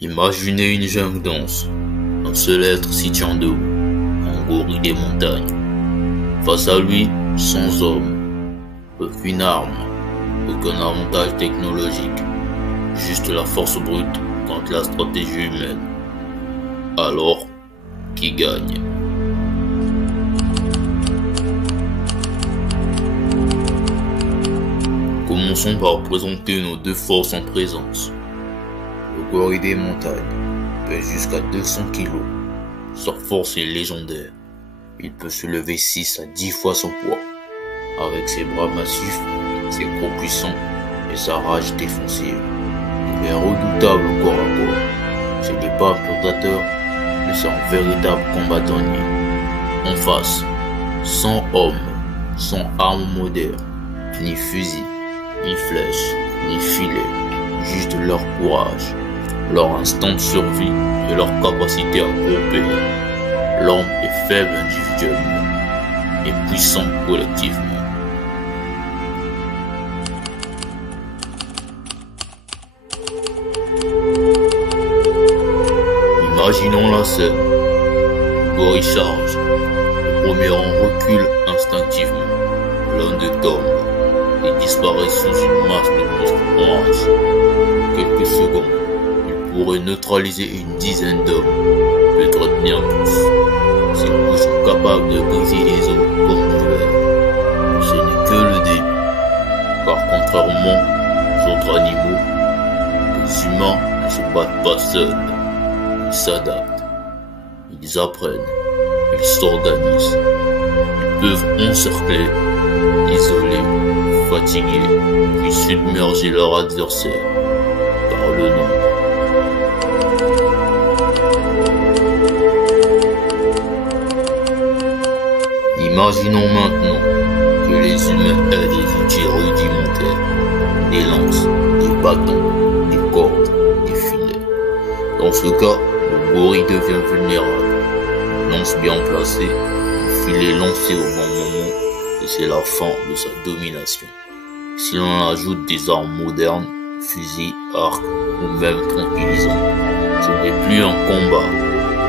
Imaginez une jungle dense, un seul être s'y tient debout, un gorille des montagnes. Face à lui, sans homme, aucune arme, aucun avantage technologique, juste la force brute contre la stratégie humaine. Alors, qui gagne? Commençons par présenter nos deux forces en présence. Le gorille des montagnes pèse jusqu'à 200 kg. Sa force est légendaire. Il peut se lever 6 à 10 fois son poids. Avec ses bras massifs, ses crocs puissants et sa rage défensive. Il est redoutable au corps à corps. Ce n'est pas un prédateur, mais c'est un véritable combattant né. En face, sans hommes, sans armes modernes, ni fusil, ni flèches, ni filets, juste leur courage, leur instinct de survie et leur capacité à coopérer. L'homme est faible individuellement et puissant collectivement. Imaginons la scène. Le gorille charge. Le premier rang recule instinctivement. L'un d'eux tombe et disparaît sous une masse de monstres orange. En quelques secondes, il pourrait neutraliser une dizaine d'hommes, peut-être bien plus. Ses coups sont capables de briser les os comme du verre. Ce n'est que le début, car contrairement aux autres animaux, les humains ne se battent pas seuls. Ils s'adaptent, ils apprennent, ils s'organisent. Ils peuvent encercler, isoler, fatiguer, puis submerger leur adversaire par le nombre. Imaginons maintenant que les humains aient des outils rudimentaires, des lances, des bâtons, des cordes, des filets. Dans ce cas, le gorille devient vulnérable. Une lance bien placée, un filet lancé au bon moment, et c'est la fin de sa domination. Si l'on ajoute des armes modernes, fusils, arcs ou même tranquillisants, ce n'est plus un combat,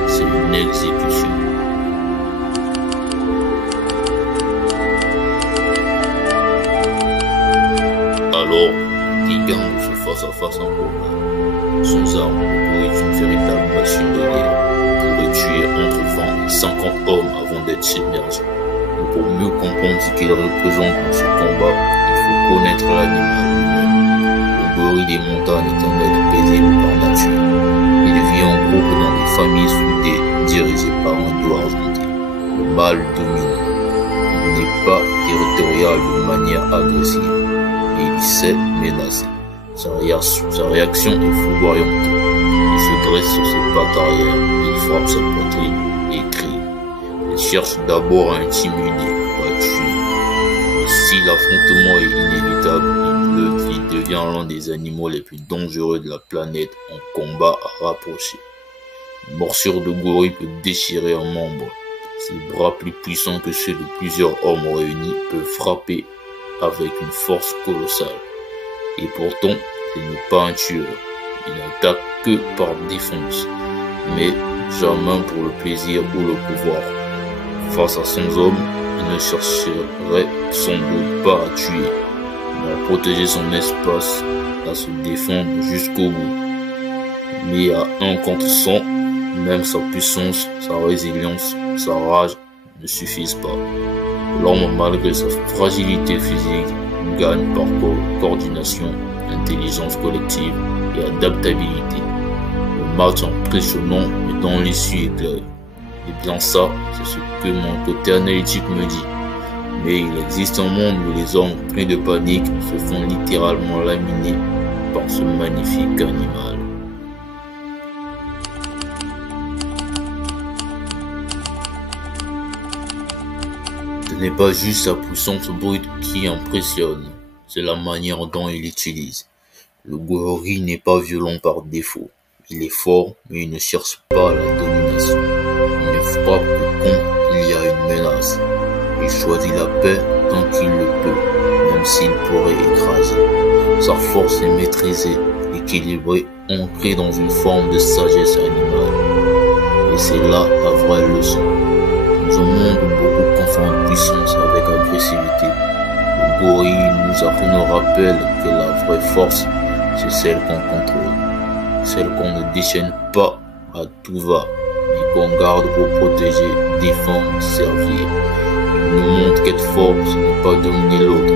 c'est une exécution. Alors, qui gagne ce face-à-face improbable? Sans armes, le gorille est une véritable machine de guerre. Il pourrait tuer entre 20 et 50 hommes avant d'être submergé. Mais pour mieux comprendre ce qu'il représente dans ce combat, il faut connaître l'animal lui-même. Le gorille des montagnes est un être paisible par nature. Il vit en groupe dans des familles soudées, dirigées par un doigt argenté. Le mâle dominant. Il n'est pas territorial de manière agressive. Et il sait menacer. Sa réaction est foudroyante. Il se dresse sur ses pattes arrière, il frappe sa poitrine et crie. Il cherche d'abord à intimider, à tuer. Et si l'affrontement est inévitable, il devient l'un des animaux les plus dangereux de la planète en combat rapproché. Une morsure de gorille peut déchirer un membre. Ses bras plus puissants que ceux de plusieurs hommes réunis peuvent frapper avec une force colossale. Et pourtant, il n'est pas un tueur. Il n'attaque que par défense, mais jamais pour le plaisir ou le pouvoir. Face à son homme, il ne chercherait sans doute pas à tuer, mais à protéger son espace, à se défendre jusqu'au bout. Mais à 1 contre 100, même sa puissance, sa résilience, sa rage ne suffisent pas. L'homme, malgré sa fragilité physique, gagne par coordination, intelligence collective et adaptabilité. Le match impressionnant mais dans l'issue est claire. Et bien ça, c'est ce que mon côté analytique me dit. Mais il existe un monde où les hommes pris de panique se font littéralement laminer par ce magnifique animal. Ce n'est pas juste sa puissance brute qui impressionne, c'est la manière dont il l'utilise. Le gorille n'est pas violent par défaut. Il est fort, mais il ne cherche pas la domination. Il ne frappe que quand il y a une menace. Il choisit la paix tant qu'il le peut, même s'il pourrait écraser. Sa force est maîtrisée et équilibré, ancré dans une forme de sagesse animale. Et c'est là la vraie leçon. Dans un monde où beaucoup confondent puissance avec agressivité, le gorille nous rappelle que la vraie force, c'est celle qu'on contrôle, celle qu'on ne déchaîne pas à tout va, mais qu'on garde pour protéger, défendre, servir. Il nous montre qu'être fort, ce n'est pas dominer l'autre,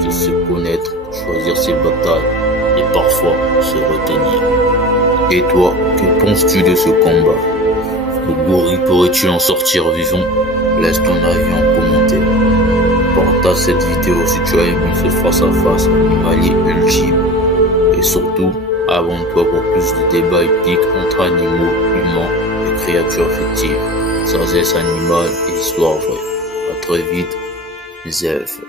c'est se connaître, choisir ses batailles et parfois se retenir. Et toi, que penses-tu de ce combat? Le gorille pourrait-il en sortir vivant? Laisse ton avis en commentaire. Partage cette vidéo si tu as aimé ce face-à-face animalier ultime. Et surtout, abonne-toi pour plus de débats épiques entre animaux, humains et créatures fictives. Sagesse animale et histoire vraie. À très vite, les elfes.